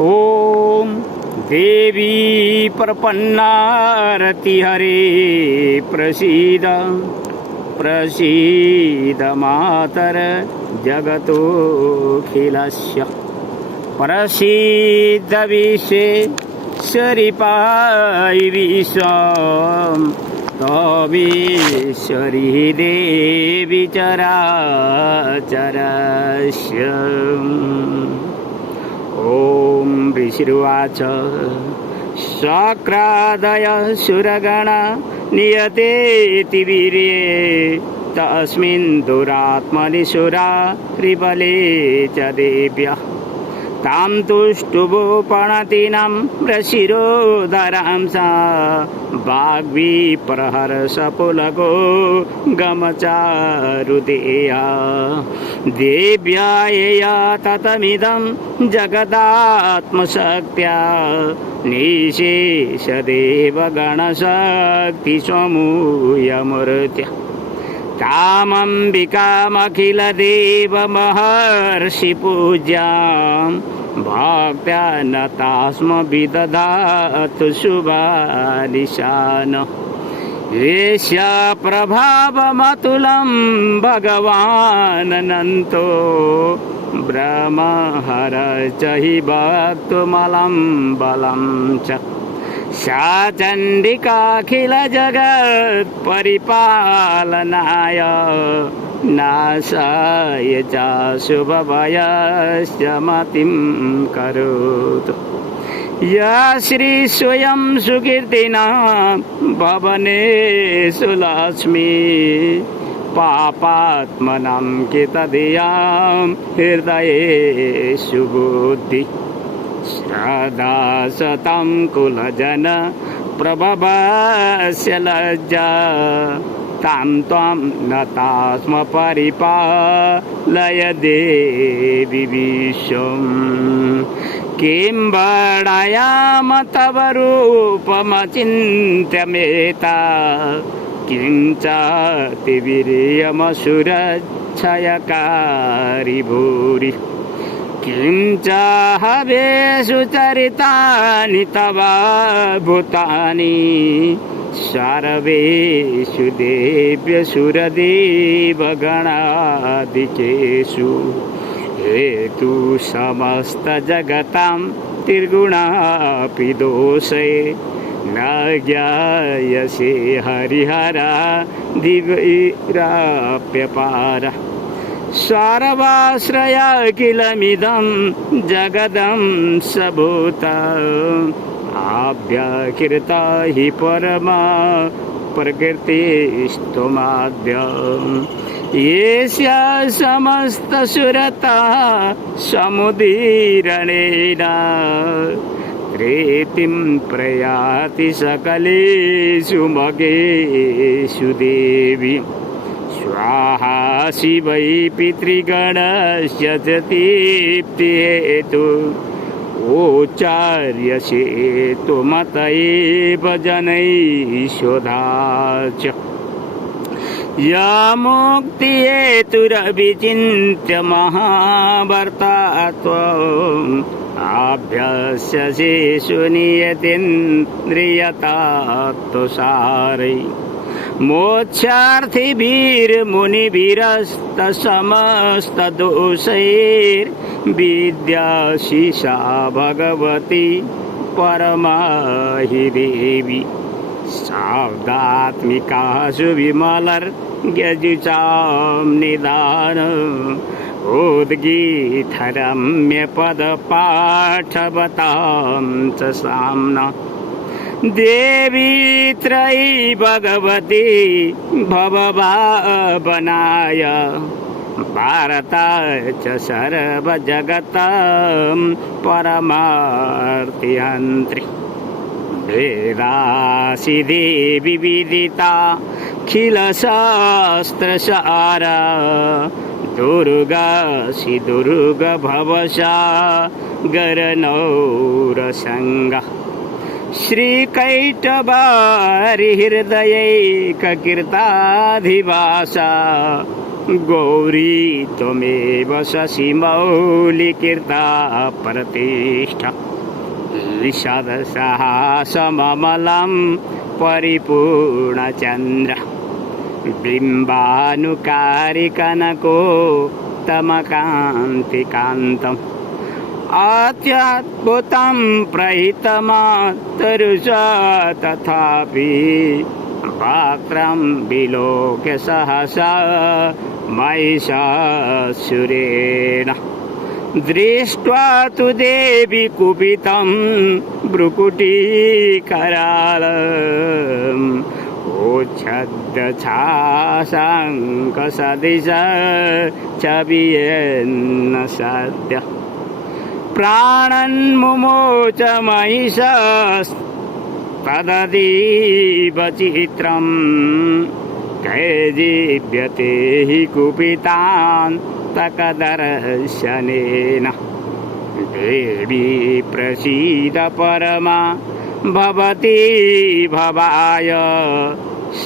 ओम देवी प्रपन्नारतिहरे प्रसीद प्रसीद मातर जगतोऽखिलस्य प्रसीद विश्वेश्वरिपाय विश्वं तवीश्वरी देवी चराचरस्य। ओम ऋषिर्वाच शक्रादय सुरगणा नियतेति वीर्ये तस्मिन् दुरात्मनि सुरा रिबले च देव्यः तां तुष्टुवोपणतीनां प्रशिरोदरां सा वाग्विप्रहर्षपुलको गमचारुदेया देव्या यया ततमिदं जगदात्मशक्त्या निशेषदेवगणशक्तिसमूहमूर्त्या तामम्बिकामखिलदेवमहर्षिपूज्यां भक्त्या नतास्म विदधातु शुभानिशान येष्या प्रभावमतुलं भगवानन्तो ब्रह्महरश्च हि भक्तुमलं बलं च सा चण्डिकाखिलजगत्परिपालनाय नाशाय च शुभभयस्य मतिं करोतु। या श्री स्वयं सुकीर्तिना भवनेषु लक्ष्मी पापात्मनां कितधियां हृदयेषु बुद्धि श्रद्धा सतं कुलजन प्रभवस्य लज्जा तां त्वां नतास्म परिपालय देवी विश्वम्। किं वर्णयाम तव रूपमचिन्त्यमेता किं चातिवीर्यमसुरक्षयकारि भूरि किं चाहवेषु चरितानि तव भूतानि सर्वेषु देव्यसुरदेवगणादिकेषु हेतु समस्त जगतां त्रिगुणापि दोषे न ज्ञायसे हरिहरा दिव्यैराप्यपार सर्वाश्रय किलमिदं जगदं सबूतम् आव्याकृता हि परमा प्रकृतिस्तुमाद्यम् येष्या समस्तसुरता समुदीरणेन प्रीतिं प्रयाति सकलेषु मगेषु देवी स्वाहा शिवै पितृगणस्य च दीप्तिहेतु ओचार्यसे तुमत एव जनैशोधाच या मुक्तिहेतुरविचिन्त्य महावर्तात्वम् आभ्यस्यसे सुनियतीन्द्रियतात्वसारै मोक्षार्थिभिर्मुनिभिरस्तसमस्तदोषैर्विद्याशिषा भगवती परमा हि देवी सावधात्मिकासु विमलर्ज्ञजुषां निदान उद्गीतरम्यपदपाठवतां च साम्ना देवी त्रयी भगवती भवभावनाय भारता च सर्वजगतं परमार्थियन्त्री वेदासि देवी विदिता खिलशास्त्रसारा दुर्गासि दुर्गभवशा गरनौरसङ्गा श्रीकैटभारिहृदयैककीर्ताधिवासा गौरी त्वमेव शशि मौलिकीर्ता प्रतिष्ठा ईषदसहासममलं परिपूर्णचन्द्र बिम्बानुकारी कनको तमकान्तिकान्तम् अत्यद्भुतं प्रहितमातरुषा तथापि वक्त्रं विलोक्य सहसा महिषासुरेण दृष्ट्वा तु देवी कुपितं भ्रुकुटीकरालम् उच्छद्दशाशङ्कसदृश छवियेन्न सद्य प्राणन्मुमोच महिषस्तदतीव चित्रम् कैजीव्यते हि कुपितान्तकदर्शनेन देवी प्रसीद परमा भवती भवाय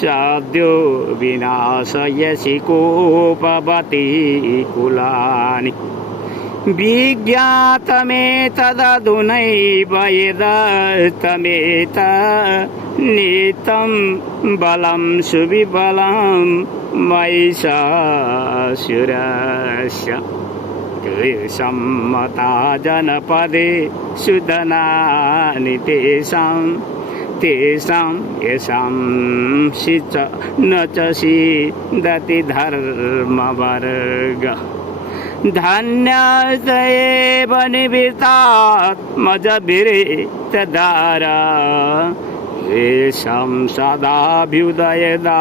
सद्यो विनाशयसि कोपवती कुलानि विज्ञातमेतदधुनैव यदस्तमेतन्नितं बलं सुविबलं महिषासुरस्य सम्मता जनपदे सुदनानि तेषां येषां शिच न च सीदति धर्मवर्ग धन्यस एव निवृत्तात्मजभिरेतदारा येषां सदाभ्युदयदा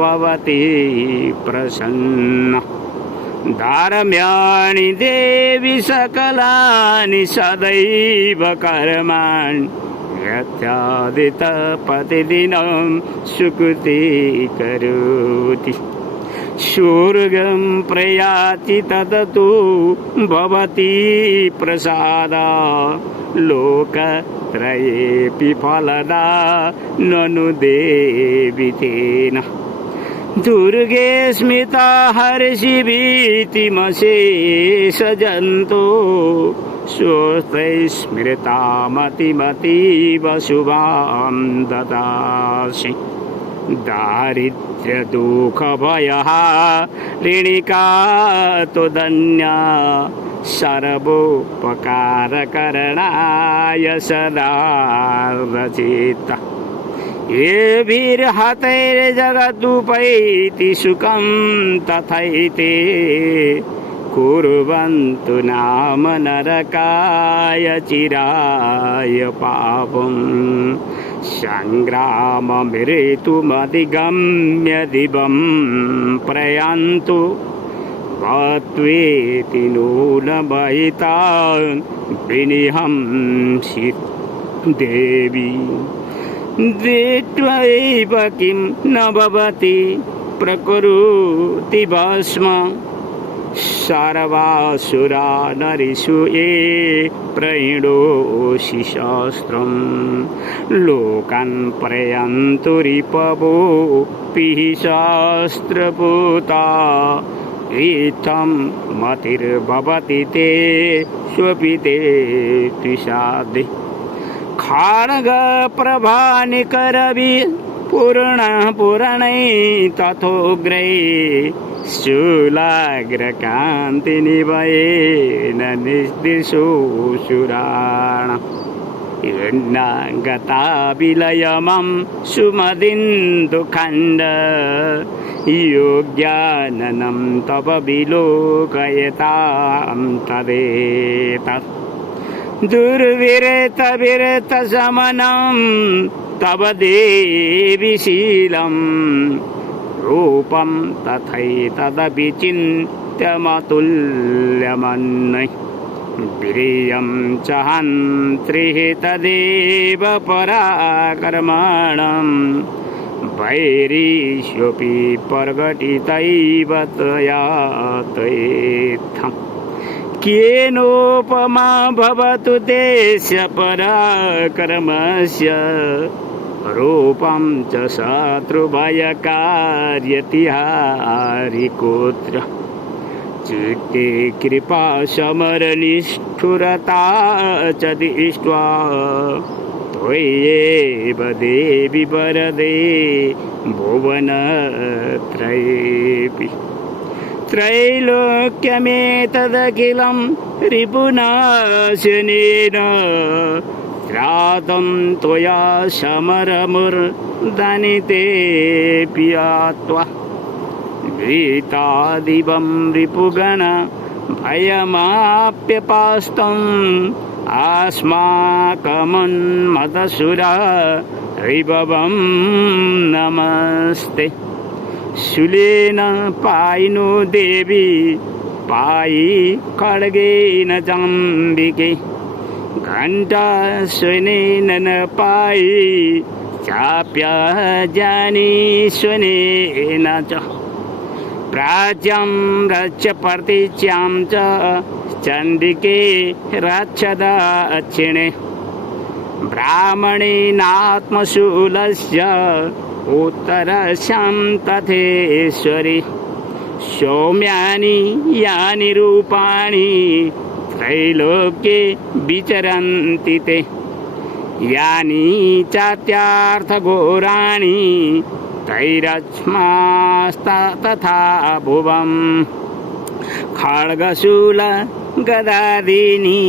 भवति प्रसन्ना धारम्याणि देवी सकलानि सदैव कर्माणि यत्यादितपतिदिनं सुकृती करोति स्वर्गं प्रयाति तदतु भवति प्रसादा लोकत्रयेऽपि फलदा ननु देवि तेन दुर्गे स्मिता हर्षि भीतिमशेष जन्तो स्वस्ते स्मृतामतिमतीव शुभां ददासि दारिद्र्यदुःखभयः ऋणिका त्वदन्या सर्वोपकारकरणाय सदा रचिता येभिर्हतैर्जगदुपैति सुखं तथैते कुर्वन्तु नाम नरकाय चिराय पापम् सङ्ग्राममृतुमधिगम्य दिवं प्रयान्तु त्वेति नूनमहितान् विनिहंसि देवी दृष्ट्वैव किं न भवति प्रकृति भस्म सर्वासुरा नरिषु ये प्रणोषि शास्त्रं लोकान् प्रयन्तु रिपवो पिहि शास्त्रभूता इत्थं मतिर्भवति ते स्वपिते त्रिषादि खड्गप्रभानिकरवि पूर्णै तथोग्रै शूलाग्रकान्तिनिभयेन निर्दिशो सुराण गता विलयमं सुमदिन्दुखण्ड योग्याननं तव विलोकयतां तदेतत् दुर्विरतविरतशमनं तव देवि शीलम् रूपं तथैतदपि चिन्त्यमतुल्यमन्यै वीर्यं च हन्त्रिः तदेव पराक्रमणं वैरीष्वपि प्रकटितैव त्वया त्वेत्थम् केनोपमा भवतु देस्य पराक्रमस्य रूपं च शत्रुभयकार्यतिहारिकोत्र चित्ते कृपा समरनिष्ठुरता च दृष्ट्वा त्वय्येव देवि वरदे भुवनत्रयेऽपि त्रैलोक्यमेतदखिलं रिपुनाशनेन त्रातं त्वया समरमुर्दनितेऽपि आत्वा भीतादिवं रिपुगण भयमाप्यपास्तम् अस्माकमुन्मदसुरा रिभवं नमस्ते शूलेन पायिनो देवी पायि खड्गेन जम्बिके घण्टास्वनेन न पायि चाप्यजानि स्वनेन च प्राच्यां रच्य प्रतीच्यां च चण्डिके रच्छ दक्षिणे ब्राह्मणेनात्मशूलस्य उत्तरस्यां तथेश्वरि सौम्यानि यानि रूपाणि त्रैलोक्ये विचरन्ति ते यानि चात्यार्थघोराणि तैरस्मास्ता तथा भुवम् खड्गशूल गदादीनि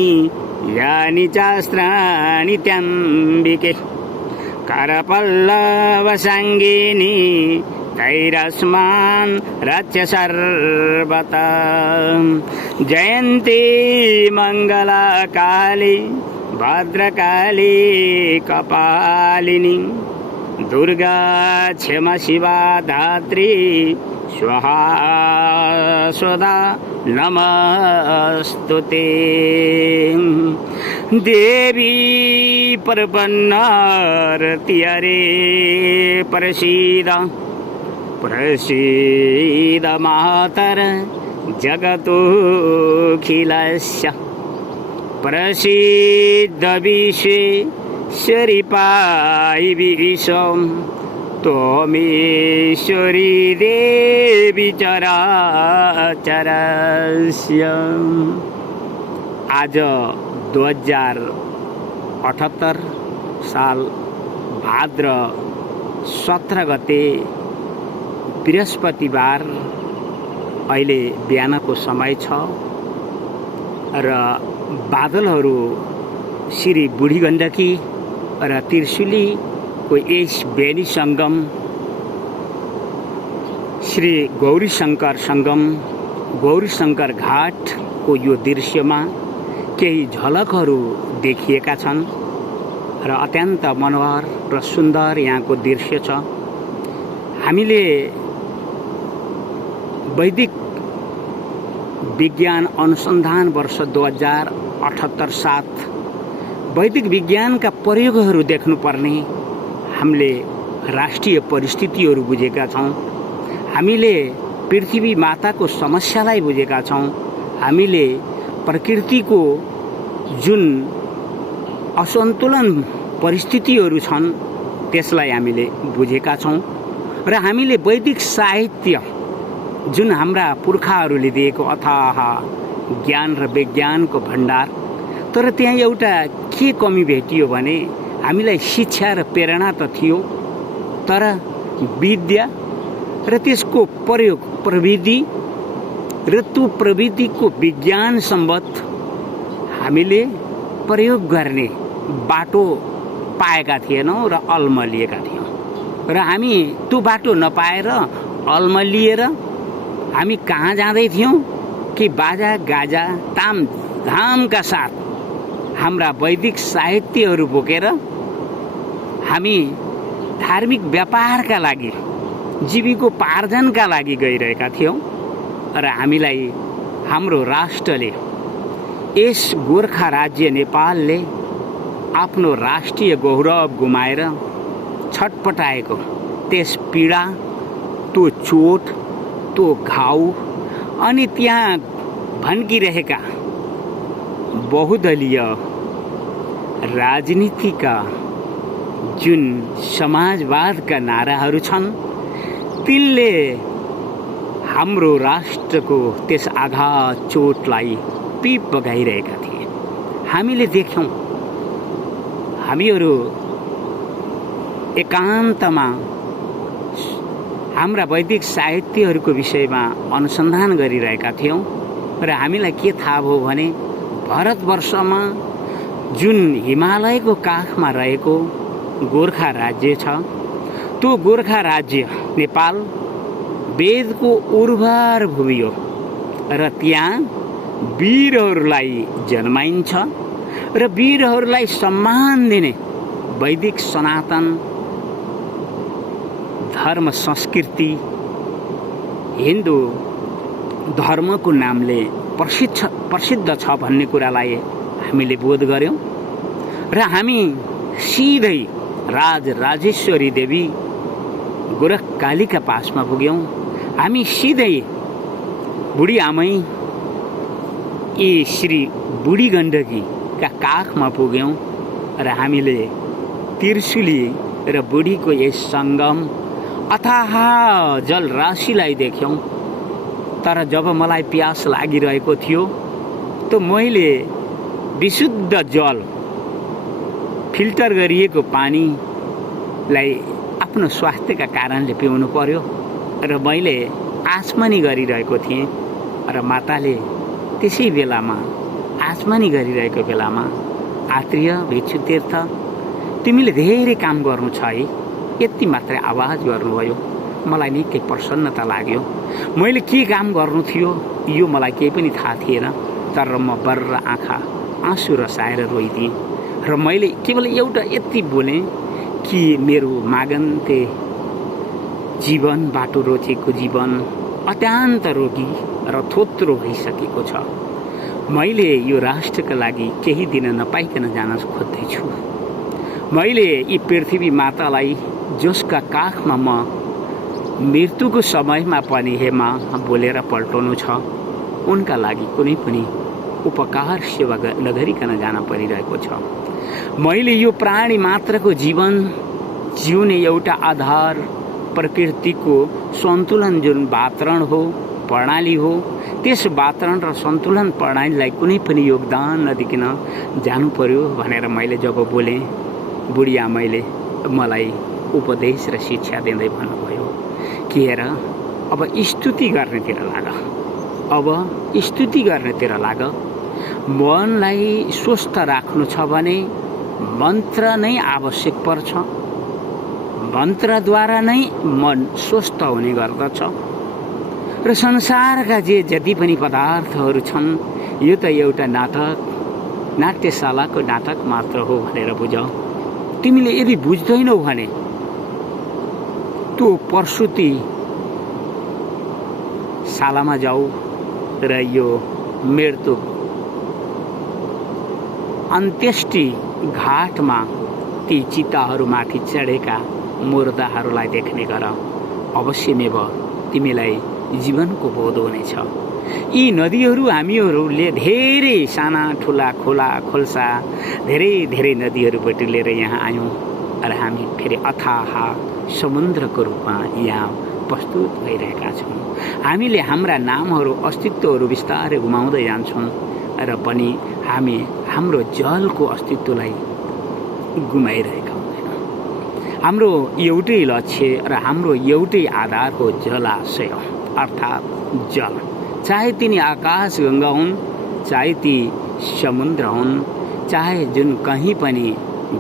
यानि चास्त्राणि त्र्यम्बिके करपल्लवसङ्गीनि तैरस्मान् रच्य सर्वथा जयन्ती मङ्गलकाली भद्रकाली कपालिनी दुर्गा क्षमा शिवा धात्री स्वाहा स्वदा नमस्तुते देवी प्रपन्नारतिहरे प्रसीद प्रसीद मातर जगतोऽखिलस्य प्रसीद विश्वेश्वरि पाहि विश्वं त्वमेश्वरी देवी चराचरस्य। आज 2078 साल भाद्र 17 गते बृहस्पतिबार अहिले बिहानको समय छ र बादलहरू श्री बुढी गण्डकी र त्रिशुलीको यस बेनी सङ्गम श्री गौरीशङ्कर सङ्गम गौरीशङ्कर घाटको यो दृश्यमा केही झलकहरू देखिएका छन् र अत्यन्त मनोहर र सुन्दर यहाँको दृश्य छ। हामीले वैदिक विज्ञान अनुसन्धान वर्ष 2078 वैदिक विज्ञानका प्रयोगहरू देख्नुपर्ने हामीले राष्ट्रिय परिस्थितिहरू बुझेका छौँ। हामीले पृथ्वी माताको समस्यालाई बुझेका छौँ। हामीले प्रकृतिको जुन असन्तुलन परिस्थितिहरू छन् त्यसलाई हामीले बुझेका छौँ र हामीले वैदिक साहित्य जुन हाम्रा पुर्खाहरूले दिएको अथाह ज्ञान र विज्ञानको भण्डार, तर त्यहाँ एउटा के कमी भेटियो भने हामीलाई शिक्षा र प्रेरणा त थियो, तर विद्या र त्यसको प्रयोग प्रविधि र त्यो प्रविधिको विज्ञान सम्बद्ध हामीले प्रयोग गर्ने बाटो पाएका थिएनौँ र अल्मलिएका थियौँ। र हामी त्यो बाटो नपाएर अल्मलिएर हामी कहाँ जाँदै थियौँ कि बाजा गाजा ताम धामका साथ हाम्रा वैदिक साहित्यहरू बोकेर हामी धार्मिक व्यापारका लागि जीविकोपार्जनका लागि गइरहेका थियौँ र हामीलाई हाम्रो राष्ट्रले यस गोर्खा राज्य नेपालले आफ्नो राष्ट्रिय गौरव गुमाएर छटपटाएको त्यस पीडा, त्यो चोट, त्यो घाउ अनि त्यहाँ भन्किरहेका बहुदलीय राजनीतिका जुन समाजवादका नाराहरू छन् तिनले हाम्रो राष्ट्रको त्यस आघात चोटलाई पिप बगाइरहेका थिए। हामीले देख्यौँ हामीहरू एकान्तमा हाम्रा वैदिक साहित्यहरूको विषयमा अनुसन्धान गरिरहेका थियौँ र हामीलाई के थाहा भयो भने भारतवर्षमा जुन हिमालयको काखमा रहेको गोर्खा राज्य छ त्यो गोर्खा राज्य नेपाल वेदको उर्वर भूमि हो र त्यहाँ वीरहरूलाई जन्माइन्छ र वीरहरूलाई सम्मान दिने वैदिक सनातन धर्म संस्कृति हिन्दू धर्मको नामले प्रसिद्ध छ भन्ने कुरालाई हामीले बोध गर्यौं र हामी सिधै राजेश्वरी देवी गोरखकालीका पासमा पुग्यौं। हामी सिधै बुढी आमै यी श्री बुढी गण्डकीका काखमा पुग्यौं र हामीले त्रिशुली र बुढीको यस सङ्गम अथाह जल राशिलाई देख्यौं। तर जब मलाई प्यास लागिरहेको थियो त मैले विशुद्ध जल फिल्टर गरिएको पानीलाई आफ्नो स्वास्थ्यका कारणले पिउनु पर्यो र मैले आचमनी गरिरहेको थिएँ र माताले त्यसै बेलामा आचमनी गरिरहेको बेलामा आत्रेय भिक्षु तीर्थ तिमीले धेरै काम गर्नु छ है, यति मात्रै आवाज गर्नुभयो। मलाई निकै प्रसन्नता लाग्यो। मैले के काम गर्नु थियो यो मलाई केही पनि थाहा थिएन, तर म बर्र आँखा आँसु रसाएर रोइदिएँ र मैले केवल एउटा यति बोलेँ कि मेरो मागन्ते जीवन बाटो रोचेको जीवन अत्यन्त रोगी र थोत्रो भइसकेको छ। मैले यो राष्ट्रका लागि केही दिन नपाइकन जान खोज्दैछु। मैले यी पृथ्वी मातालाई जसका काखमा म मृत्युको समयमा पनि हेमा बोलेर पल्टाउनु छ उनका लागि कुनै पनि उपकार सेवा नगरिकन जान परिरहेको छ। मैले यो प्राणी मात्रको जीवन जिउने एउटा आधार प्रकृतिको सन्तुलन जुन वातावरण हो प्रणाली हो त्यस वातावरण र सन्तुलन प्रणालीलाई कुनै पनि योगदान नदिकन जानु पर्यो भनेर मैले जब बोलेँ बुढी आमैले मलाई उपदेश र शिक्षा दिँदै भन्नुभयो कि हेर अब स्तुति गर्नेतिर लाग, अब स्तुति गर्नेतिर लाग। मनलाई स्वस्थ राख्नु छ भने मन्त्र नै आवश्यक पर्छ, मन्त्रद्वारा नै मन स्वस्थ हुने गर्दछ र संसारका जति पनि पदार्थहरू छन् यो त एउटा नाट्यशालाको नाटक मात्र हो भनेर बुझ। तिमीले यदि बुझ्दैनौ भने त्यो प्रसुति शालामा जाऊ र यो मृत्यु अन्त्येष्टि घाटमा ती चिताहरूमाथि चढेका मुर्दाहरूलाई देख्ने गर। अवश्यमेव तिमीलाई जीवनको बोध हुनेछ। यी नदीहरू हामीहरूले धेरै साना ठुला खोला खोल्सा धेरै धेरै नदीहरूबाट लिएर यहाँ आयौँ र हामी फेरि अथाह समुद्रको रूपमा यहाँ प्रस्तुत भइरहेका छौँ। हामीले हाम्रा नामहरू अस्तित्वहरू बिस्तारै गुमाउँदै जान्छौँ र पनि हामी हाम्रो जलको अस्तित्वलाई गुमाइरहेका हुँदैनौँ। हाम्रो एउटै लक्ष्य र हाम्रो एउटै आधार हो जलाशय अर्थात् जल। चाहे तिनी आकाश गङ्गा हुन्, चाहे ती समुद्र हुन्, चाहे जुन कहीँ पनि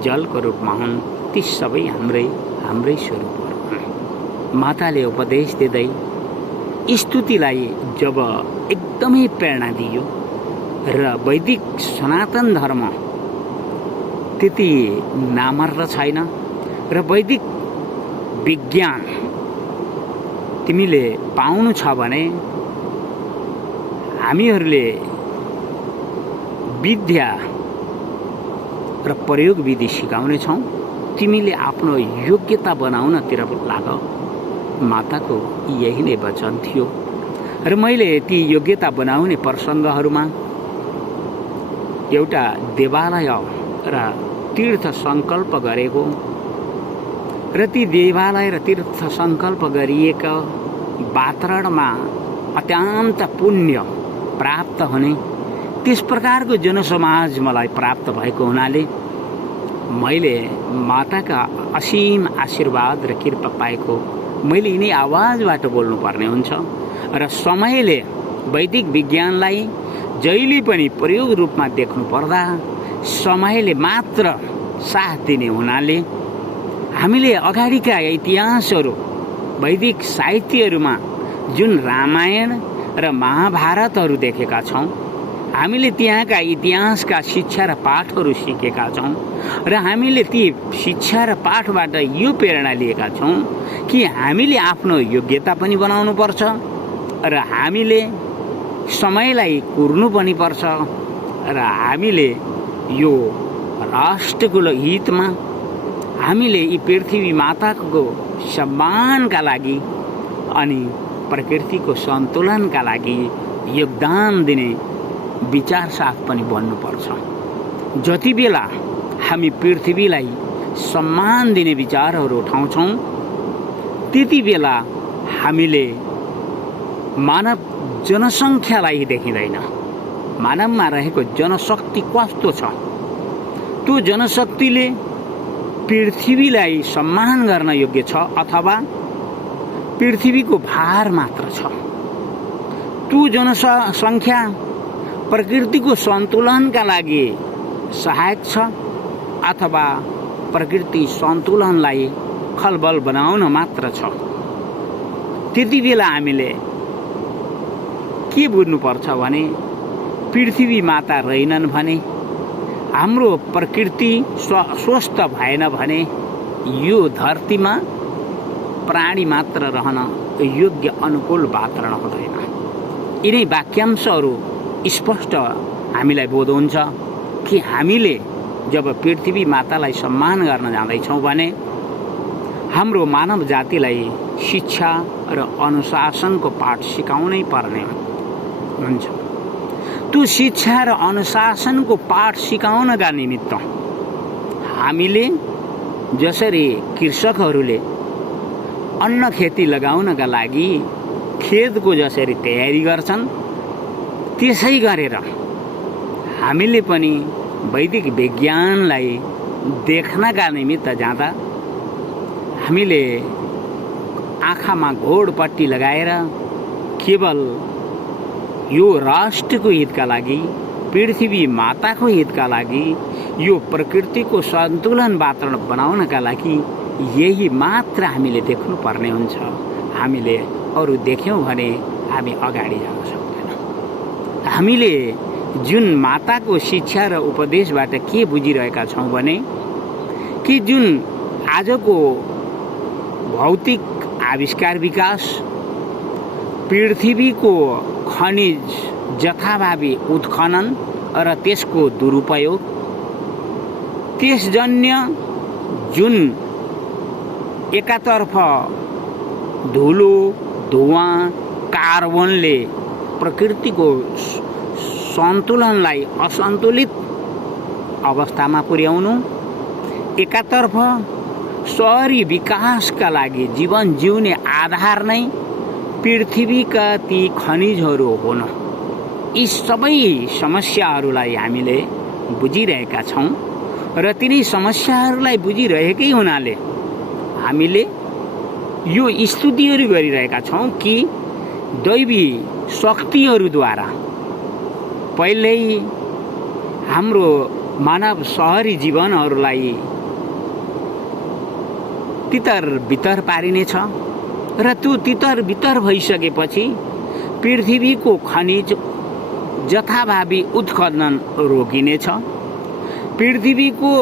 जलको रूपमा हुन्, ती सबै हाम्रै स्वरूपहरू हुन्। माताले उपदेश दिँदै स्तुतिलाई जब एकदमै प्रेरणा दियो र वैदिक सनातन धर्म त्यति नामर्थ छैन र वैदिक विज्ञान तिमीले पाउनु छ भने हामीहरूले विद्या र प्रयोग विधि सिकाउनेछौँ। तिमीले आफ्नो योग्यता बनाउनतिर लाग। माताको यही नै वचन थियो र मैले ती योग्यता बनाउने प्रसङ्गहरूमा एउटा देवालय र तीर्थ सङ्कल्प गरेको र ती देवालय र तीर्थ सङ्कल्प गरिएका वातावरणमा अत्यन्त पुण्य प्राप्त हुने त्यस प्रकारको जनसमाज मलाई प्राप्त भएको हुनाले मैले माताका असीम आशीर्वाद र कृपा पाएको मैले यिनै आवाजबाट बोल्नुपर्ने हुन्छ र समयले वैदिक विज्ञानलाई जहिले पनि प्रयोग रूपमा देख्नु पर्दा समयले मात्र साथ दिने हुनाले हामीले अगाडिका इतिहासहरू वैदिक साहित्यहरूमा जुन रामायण र महाभारतहरू देखेका छौँ हामीले त्यहाँका इतिहासका शिक्षा र पाठहरू सिकेका छौँ र हामीले ती शिक्षा र पाठबाट यो प्रेरणा लिएका छौँ कि हामीले आफ्नो योग्यता पनि बनाउनु पर्छ र हामीले समयलाई कुर्नु पनि पर्छ र हामीले यो राष्ट्रको हितमा हामीले यी पृथ्वी माताको सम्मानका लागि अनि प्रकृतिको सन्तुलनका लागि योगदान दिने विचार साथ पनि बन्नुपर्छ। जति बेला हामी पृथ्वीलाई सम्मान दिने विचारहरू उठाउँछौँ त्यति बेला हामीले मानव जनसङ्ख्यालाई देखिँदैन, मानवमा रहेको जनशक्ति कस्तो छ, त्यो जनशक्तिले पृथ्वीलाई सम्मान गर्न योग्य छ अथवा पृथ्वीको भार मात्र छ। त्यो जनसङ्ख्या प्रकृतिको सन्तुलनका लागि सहायक छ अथवा प्रकृति सन्तुलनलाई खलबल बनाउन मात्र छ। त्यति बेला हामीले के बुझ्नुपर्छ भने पृथ्वी माता रहेनन् भने, हाम्रो प्रकृति स्वस्थ भएन भने यो धरतीमा प्राणी मात्र रहन योग्य अनुकूल वातावरण हुँदैन। यिनै वाक्यांशहरू स्पष्ट हामीलाई बोध हुन्छ कि हामीले जब पृथ्वी मातालाई सम्मान गर्न जाँदैछौँ भने हाम्रो मानव जातिलाई शिक्षा र अनुशासनको पाठ सिकाउनै पर्ने हुन्छ। त्यो शिक्षा र अनुशासनको पाठ सिकाउनका निमित्त हामीले जसरी कृषकहरूले अन्न खेती लगाउनका लागि खेतको जसरी तयारी गर्छन् त्यसै गरेर हामीले पनि वैदिक विज्ञानलाई देख्नका निमित्त जाँदा हामीले आँखामा घोडपट्टी लगाएर केवल यो राष्ट्रको हितका लागि, पृथ्वी माताको हितका लागि, यो प्रकृतिको सन्तुलन वातावरण बनाउनका लागि यही मात्र हामीले देख्नुपर्ने हुन्छ। हामीले अरू देख्यौँ भने हामी अगाडि जान सक्दैनौँ। हामीले जुन माताको शिक्षा र उपदेशबाट के बुझिरहेका छौँ भने कि जुन आजको भौतिक आविष्कार विकास, पृथ्वीको खनिज जथाभावी उत्खनन र त्यसको दुरुपयोग, त्यसजन्य जुन एकातर्फ धुलो, धुवाँ, कार्बनले प्रकृतिको सन्तुलनलाई असन्तुलित अवस्थामा पुर्याउनु, एकातर्फ शहरी विकासका लागि जीवन जिउने आधार नै पृथ्वीका ती खनिजहरू हुन्। यी सबै समस्याहरूलाई हामीले बुझिरहेका छौँ र तिनी समस्याहरूलाई बुझिरहेकै हुनाले हामीले यो स्तुतिहरू गरिरहेका छौँ कि दैवी शक्तिहरूद्वारा पहिल्यै हाम्रो मानव शहरी जीवनहरूलाई तितर बितर पारिनेछ र त्यो तितर बितर भइसकेपछि पृथ्वीको खनिज जथाभावी उत्खनन रोकिनेछ। पृथ्वीको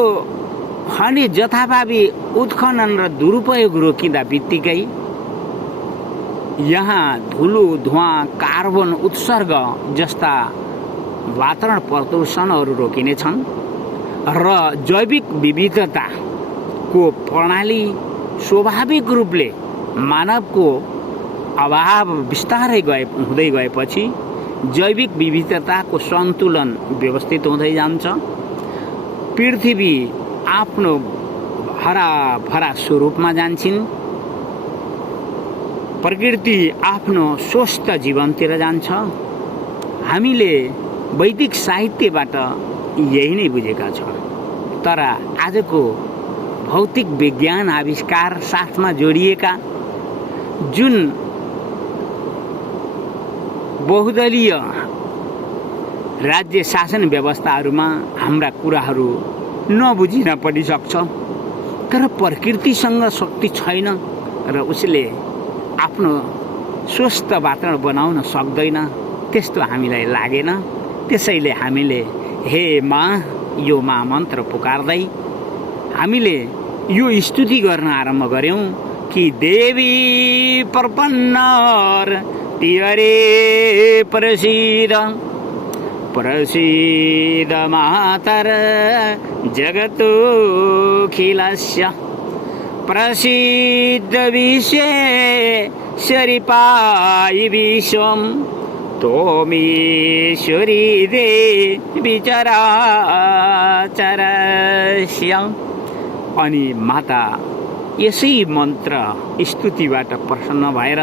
खनिज जथाभावी उत्खनन र दुरुपयोग रोकिँदा बित्तिकै यहाँ धुलो, धुवाँ, कार्बन उत्सर्ग जस्ता वातावरण प्रदूषणहरू रोकिनेछन् र जैविक विविधताको प्रणाली स्वाभाविक रूपले मानवको अभाव बिस्तारै हुँदै गएपछि जैविक विविधताको सन्तुलन व्यवस्थित हुँदै जान्छ। पृथ्वी आफ्नो हरा भरा स्वरूपमा जान्छन्। प्रकृति आफ्नो स्वस्थ जीवनतिर जान्छ। हामीले वैदिक साहित्यबाट यही नै बुझेका छौँ। तर आजको भौतिक विज्ञान आविष्कार साथमा जोडिएका जुन बहुदलीय राज्य शासन व्यवस्थाहरूमा हाम्रा कुराहरू नबुझिन पनि सक्छ। तर प्रकृतिसँग शक्ति छैन र उसले आफ्नो स्वस्थ वातावरण बनाउन सक्दैन, त्यस्तो हामीलाई लागेन। त्यसैले हामीले हे माँ, यो माँ मन्त्र पुकार्दै हामीले यो स्तुति गर्न आरम्भ गर्यौं कि देवी प्रपन्नर तिहरे प्रसीद प्रसीद मातर जगतोऽखिलस्य प्रसीद विश्वेश्वरी पायि विश्वम् तोमीश्वरी देवी चराचरस्य। अनि माता यसै मन्त्र स्तुतिबाट प्रसन्न भएर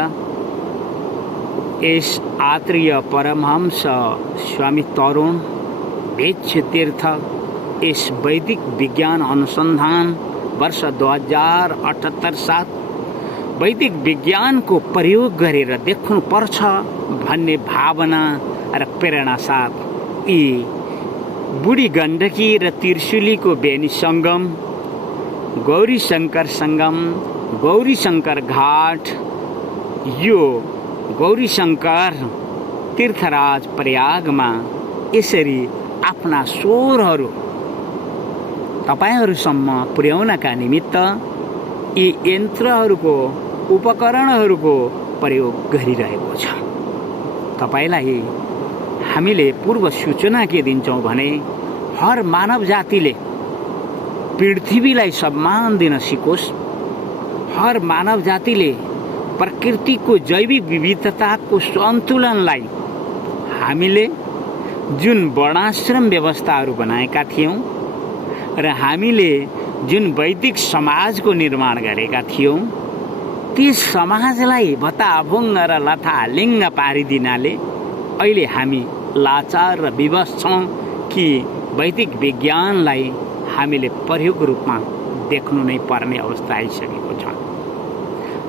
यस आत्रेय परमहंस स्वामी तरुण भेक्ष तीर्थ यस वैदिक विज्ञान अनुसन्धान वर्ष 2078 वैदिक विज्ञानको प्रयोग गरेर देख्नुपर्छ भन्ने भावना र प्रेरणा साथ यी बुढी गण्डकी र त्रिशुलीको बेनी सङ्गम, गौरी शङ्कर सङ्गम, गौरी शङ्कर घाट, यो गौरी शङ्कर तीर्थराज प्रयागमा यसरी आफ्ना स्वरहरू तपाईहरुसम्म पुर्याउनका निमित्त यी यन्त्रहरूको उपकरणहरूको प्रयोग गरिरहेको छ। तपाईलाई हामीले पूर्व सूचना के दिन्छौं भने हर मानव जातिले पृथ्वीलाई सम्मान दिन सिकोस्। हर मानव जातिले प्रकृतिको जैविक विविधताको सन्तुलनलाई हामीले जुन वर्णाश्रम व्यवस्थाहरू बनाएका थियौं र हामीले जुन वैदिक समाजको निर्माण गरेका थियौं, त्यस समाजलाई भताभुङ्ग र लथालिङ्ग पारिदिनाले अहिले हामी लाचार र विवश छौं कि वैदिक विज्ञानलाई हामीले प्रयोग रूपमा देख्नु नै पर्ने अवस्था आइसकेको छ।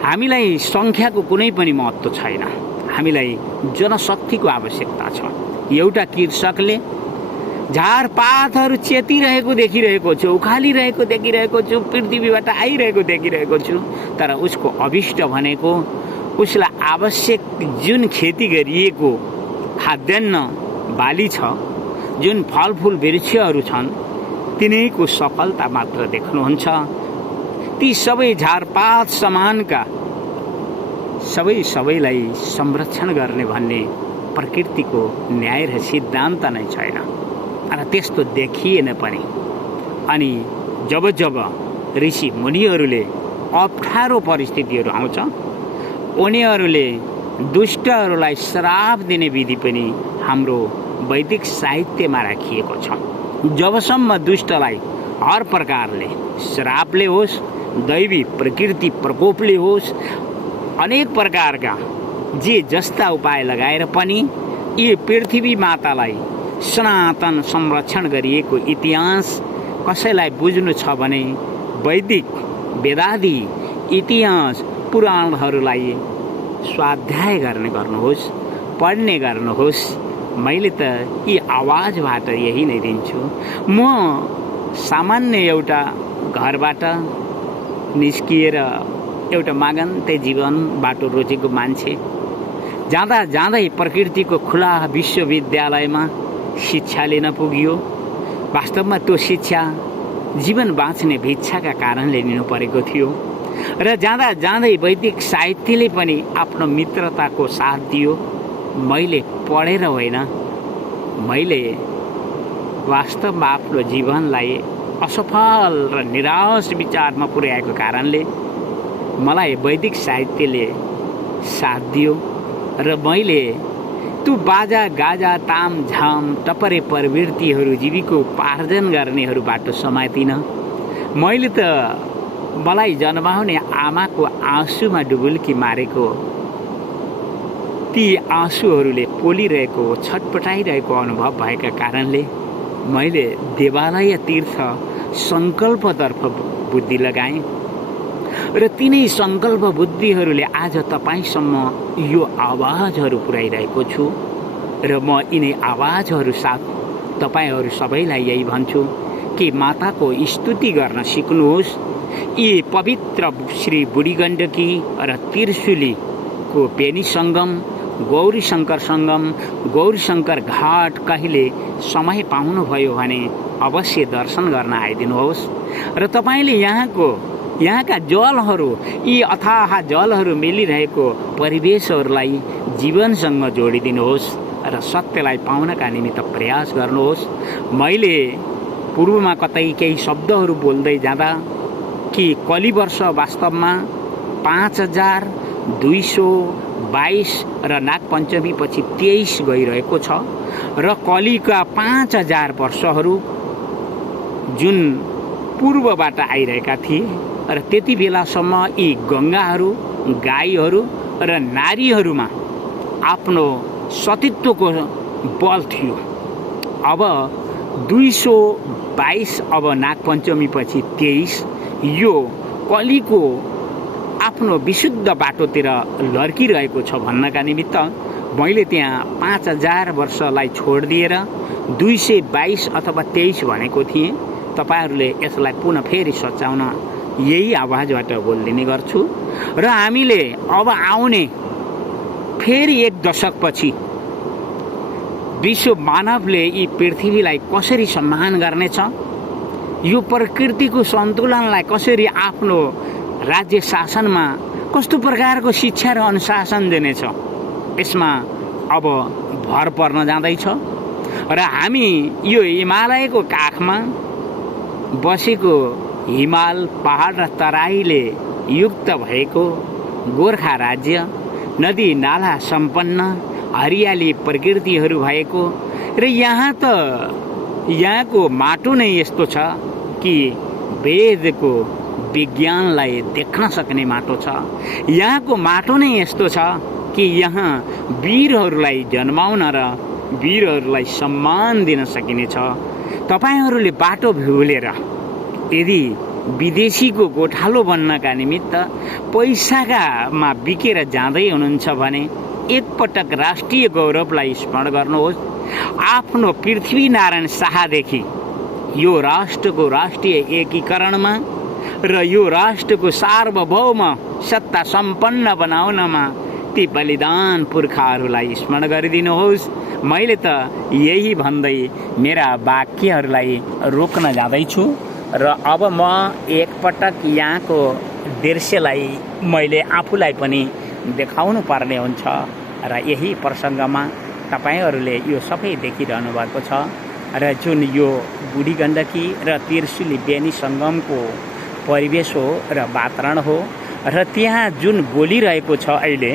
हामीलाई संख्याको कुनै पनि महत्त्व छैन, हामीलाई जनशक्तिको आवश्यकता छ। एउटा कृषकले झारपातहरू चेतिरहेको देखिरहेको छु, उखालिरहेको देखिरहेको छु, पृथ्वीबाट आइरहेको देखिरहेको छु, तर उसको अभिष्ट भनेको उसलाई आवश्यक जुन खेती गरिएको खाद्यान्न बाली छ, जुन फलफुल वृक्षहरू छन्, तिनीको सफलता मात्र देख्नुहुन्छ। ती सबै झारपात समानका सबैलाई संरक्षण गर्ने भन्ने प्रकृतिको न्याय र सिद्धान्त नै छैन र त्यस्तो देखिएन पनि। अनि जब जब ऋषि मुनिहरूले अप्ठ्यारो परिस्थितिहरू आउँछ, उनीहरूले दुष्टहरूलाई श्राप दिने विधि पनि हाम्रो वैदिक साहित्यमा राखिएको छ। जबसम्म दुष्टलाई हर प्रकारले श्रापले होस्, दैवी प्रकृति प्रकोपले होस्, अनेक प्रकारका जे जस्ता उपाय लगाएर पनि यी पृथ्वी मातालाई सनातन संरक्षण गरिएको इतिहास कसैलाई बुझ्नु छ भने वैदिक वेदादि इतिहास पुराणहरूलाई स्वाध्याय गर्नुहोस्, पढ्ने गर्नुहोस्। मैले त यी आवाजबाट यही नै दिन्छु। म सामान्य एउटा घरबाट निस्किएर एउटा मागन्ते जीवन बाटो रोजेको मान्छे जाँदा जाँदै प्रकृतिको खुला विश्वविद्यालयमा शिक्षा लिन पुग्यो। वास्तवमा त्यो शिक्षा जीवन बाँच्ने भिक्षाका कारणले लिनु परेको थियो र जाँदा जाँदै वैदिक साहित्यले पनि आफ्नो मित्रताको साथ दियो। मैले पढेर होइन, मैले वास्तवमा आफ्नो जीवनलाई असफल र निराश विचारमा पुर्याएको कारणले मलाई वैदिक साहित्यले साथ दियो र मैले त्यो बाजा गाजा ताम झाम टपरे प्रवृत्तिहरू जीविकोपार्जन गर्नेहरूबाट समातिन। मैले त मलाई जन्माउने आमाको आँसुमा डुबुल्की मारेको ती आँसुहरूले पोलिरहेको छटपटाइरहेको अनुभव भएका कारणले मैले देवालय तीर्थ सङ्कल्पतर्फ बुद्धि लगाएँ र तिनै सङ्कल्प बुद्धिहरूले आज तपाईँसम्म यो आवाजहरू पुर्याइरहेको छु र म यिनै आवाजहरू साथ तपाईँहरू सबैलाई यही भन्छु कि माताको स्तुति गर्न सिक्नुहोस्। यी पवित्र श्री बुढी गण्डकी र त्रिशुलीको बेनी सङ्गम, गौरी शङ्कर सङ्गम, गौरी शङ्कर घाट कहिले समय पाउनुभयो भने अवश्य दर्शन गर्न आइदिनुहोस् र तपाईँले यहाँका जलहरू, यी अथाह जलहरू मिलिरहेको परिवेशहरूलाई जीवनसँग जोडिदिनुहोस् र सत्यलाई पाउनका निमित्त प्रयास गर्नुहोस्। मैले पूर्वमा कतै केही शब्दहरू बोल्दै जाँदा कि कलिवर्ष वास्तवमा 5222 र नागपञ्चमी पछि 23 गइरहेको छ र कलिका 5000 वर्षहरू जुन पूर्वबाट आइरहेका थिए र त्यति बेलासम्म यी गङ्गाहरू, गाईहरू र नारीहरूमा आफ्नो सतीत्वको बल थियो। अब 222 अब नागपञ्चमी पछि 23 यो कलिको आफ्नो विशुद्ध बाटोतिर लड्किरहेको छ भन्नका निमित्त मैले त्यहाँ 5000 वर्षलाई छोडिदिएर 222 अथवा 23 भनेको थिएँ। तपाईँहरूले यसलाई पुनः फेरि सच्याउन यही आवाजबाट बोलिदिने गर्छु र हामीले अब आउने फेरि 1 दशकपछि विश्व मानवले यी पृथ्वीलाई कसरी सम्मान गर्नेछ, यो प्रकृतिको सन्तुलनलाई कसरी आफ्नो राज्य शासनमा कस्तो प्रकारको शिक्षा र अनुशासन दिनेछ, यसमा अब भर पर्न जाँदैछ। र हामी यो हिमालयको काखमा बसेको हिमाल पहाड र तराईले युक्त भएको गोर्खा राज्य, नदी नाला सम्पन्न हरियाली प्रकृतिहरू भएको र यहाँको माटो नै यस्तो छ कि वेदको विज्ञानलाई देख्न सक्ने माटो छ। यहाँको माटो नै यस्तो छ कि यहाँ वीरहरूलाई जन्माउन र वीरहरूलाई सम्मान दिन सकिनेछ। तपाईहरूले बाटो भुलेर यदि विदेशीको गोठालो बन्नका निमित्त पैसामा बिकेर जाँदै हुनुहुन्छ भने एकपटक राष्ट्रिय गौरवलाई स्मरण गर्नुहोस्। आफ्नो पृथ्वीनारायण शाहदेखि यो राष्ट्रको राष्ट्रिय एकीकरणमा र यो राष्ट्रको सार्वभौम सत्ता सम्पन्न बनाउनमा ती बलिदान पुर्खाहरूलाई स्मरण गरिदिनुहोस्। मैले त यही भन्दै मेरा वाक्यहरूलाई रोक्न जाँदैछु र अब म एकपटक यहाँको दृश्यलाई मैले आफूलाई पनि देखाउनु पर्ने हुन्छ र यही प्रसङ्गमा तपाईँहरूले यो सबै देखिरहनु भएको छ र जुन यो बुढी गण्डकी र त्रिशुली बेनी सङ्गमको परिवेश हो र वातावरण हो र त्यहाँ जुन बोलिरहेको छ अहिले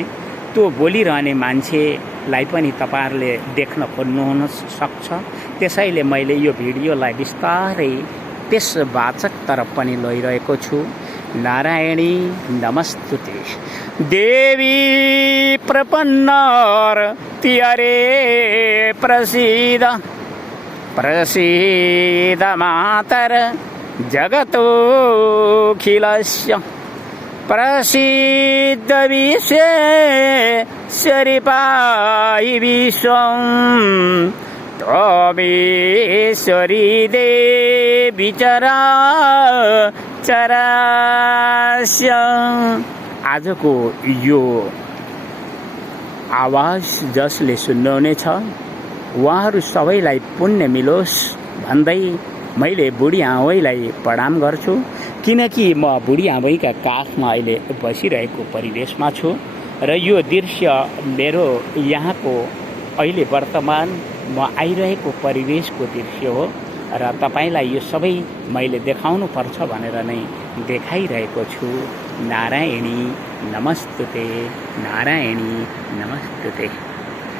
त्यो बोलिरहने मान्छेलाई पनि तपाईँहरूले देख्न खोज्नुहुन सक्छ। त्यसैले मैले यो भिडियोलाई बिस्तारै त्यस वाचक तरफ पनि लैरहेको छु। नारायणी नमस्तुते देवी प्रपन्नार्तिहरे प्रसीद प्रसीद मातर जगतोऽखिलस्य प्रसीद विश्वेश्वरि पाहि विश्वं त्वमेश्वरी देवी चराचरस्य। आजको यो आवाज जसले सुन्नुहुनेछ उहाँहरू सबैलाई पुण्य मिलोस् भन्दै मैले बुढी आमैलाई प्रणाम गर्छु, किनकि म बुढी आमैका काखमा अहिले बसिरहेको परिवेशमा छु र यो दृश्य मेरो यहाँको अहिले वर्तमान म आइरहेको परिवेशको दृश्य हो र तपाईँलाई यो सबै मैले देखाउनु पर्छ भनेर नै देखाइरहेको छु। नारायणी नमस्तुते, नारायणी नमस्तुते।